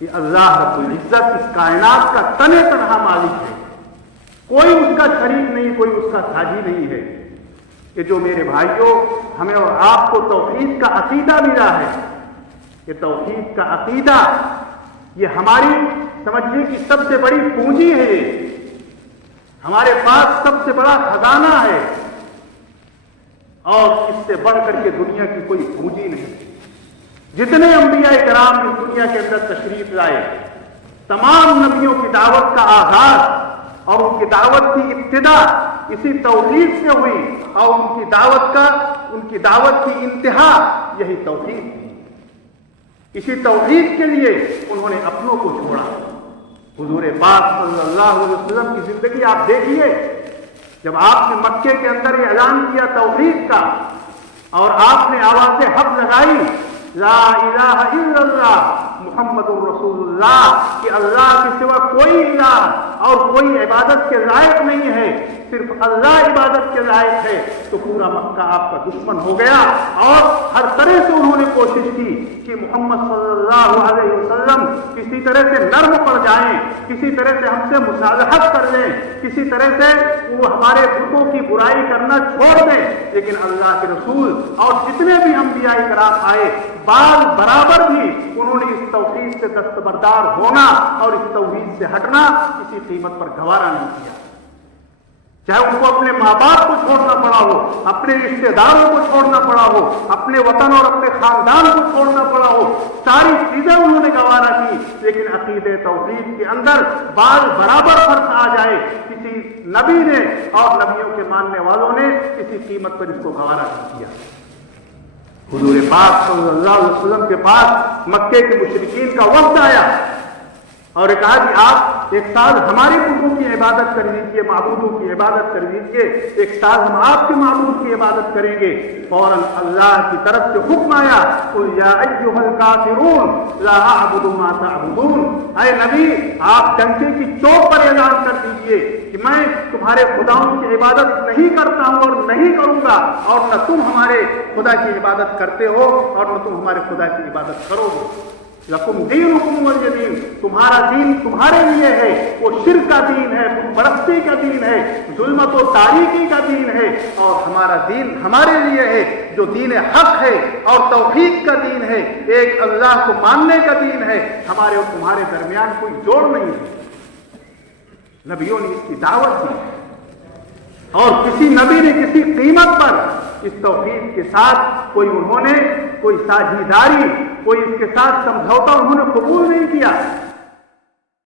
کہ اللہ رب العزت اس کائنات کا تنے تنہا مالک ہے، کوئی اس کا شریک نہیں، کوئی اس کا ساجی نہیں ہے۔ کہ جو میرے بھائیوں ہمیں اور آپ کو توحید کا عقیدہ ملا ہے، کہ توحید کا عقیدہ یہ ہماری سمجھیے کہ سب سے بڑی پونجی ہے، ہمارے پاس سب سے بڑا خزانہ ہے، اور اس سے بڑھ کر کے دنیا کی کوئی پونجی نہیں۔ جتنے انبیاء کرام اس دنیا کے اندر تشریف لائے، تمام نبیوں کی دعوت کا آغاز اور ان کی دعوت کی ابتدا اسی توحید سے ہوئی، اور ان کی دعوت کی انتہا یہی توحید تھی۔ اسی توحید کے لیے انہوں نے اپنوں کو چھوڑا۔ حضور پاک صلی اللہ علیہ وسلم کی زندگی آپ دیکھیے، جب آپ نے مکے کے اندر یہ اعلان کیا توحید کا، اور آپ نے آواز حق لگائی لا الہ الا اللہ محمد الرسول اللہ، کہ اللہ کے سوا کوئی الہ اور کوئی عبادت کے لائق نہیں ہے، صرف اللہ عبادت کے لائق ہے، تو پورا مکہ آپ کا دشمن ہو گیا، اور ہر طرح سے انہوں نے کوشش کی کہ محمد صلی اللہ علیہ وسلم کسی طرح سے نرم پڑ جائیں، کسی طرح سے ہم سے مصالحت کر لیں، کسی طرح سے وہ ہمارے بتوں کی برائی کرنا چھوڑ دیں۔ لیکن اللہ کے رسول اور جتنے بھی انبیاء کرام آئے، بال برابر بھی انہوں نے اس توحید سے دستبردار ہونا اور اس توحید سے ہٹنا کسی قیمت پر گوارا نہیں کیا، چاہے ان کو اپنے ماں باپ کو چھوڑنا پڑا ہو، اپنے رشتے داروں کو چھوڑنا پڑا ہو، اپنے وطن اور اپنے خاندان کو چھوڑنا پڑا ہو، ساری چیزیں انہوں نے گوارا کی، لیکن عقیدے توحید کے اندر بال برابر فرق آ جائے، کسی نبی نے اور نبیوں کے ماننے والوں نے کسی قیمت پر اس کو گوارا نہیں کیا۔ حضور پاک صلی اللہ علیہ وسلم کے پاس مکے کے مشرکین کا وفد آیا اور کہا کہ آپ ایک سال ہمارے بتوں کی عبادت کر لیجیے، معبودوں کی عبادت کر لیجیے، ایک سال ہم آپ کے معبود کی عبادت کریں گے۔ فوراً اللہ کی طرف سے حکم آیا قل یا ایھا الکافرون لا اعبد ما تعبدون، اے نبی آپ ڈنکے کی چوٹ پر اعلان کر دیجیے کہ میں تمہارے خداؤں کی عبادت نہیں کرتا ہوں اور نہیں کروں گا، اور نہ تم ہمارے خدا کی عبادت کرتے ہو اور نہ تم ہمارے خدا کی عبادت کرو گے۔ لکم دینکم ولی دین، تمہارا دین تمہارے لیے ہے، وہ شرک کا دین ہے، پرستی کا دین ہے، ظلمت و تاریکی کا دین ہے، اور ہمارا دین ہمارے لیے ہے جو دین حق ہے اور توحید کا دین ہے، ایک اللہ کو ماننے کا دین ہے، ہمارے اور تمہارے درمیان کوئی جوڑ نہیں ہے۔ نبیوں نے اس کی دعوت دی، اور کسی نبی نے کسی قیمت پر اس توحید کے ساتھ انہوں نے کوئی ساجھیداری، کوئی اس کے ساتھ سمجھوتا انہوں نے قبول نہیں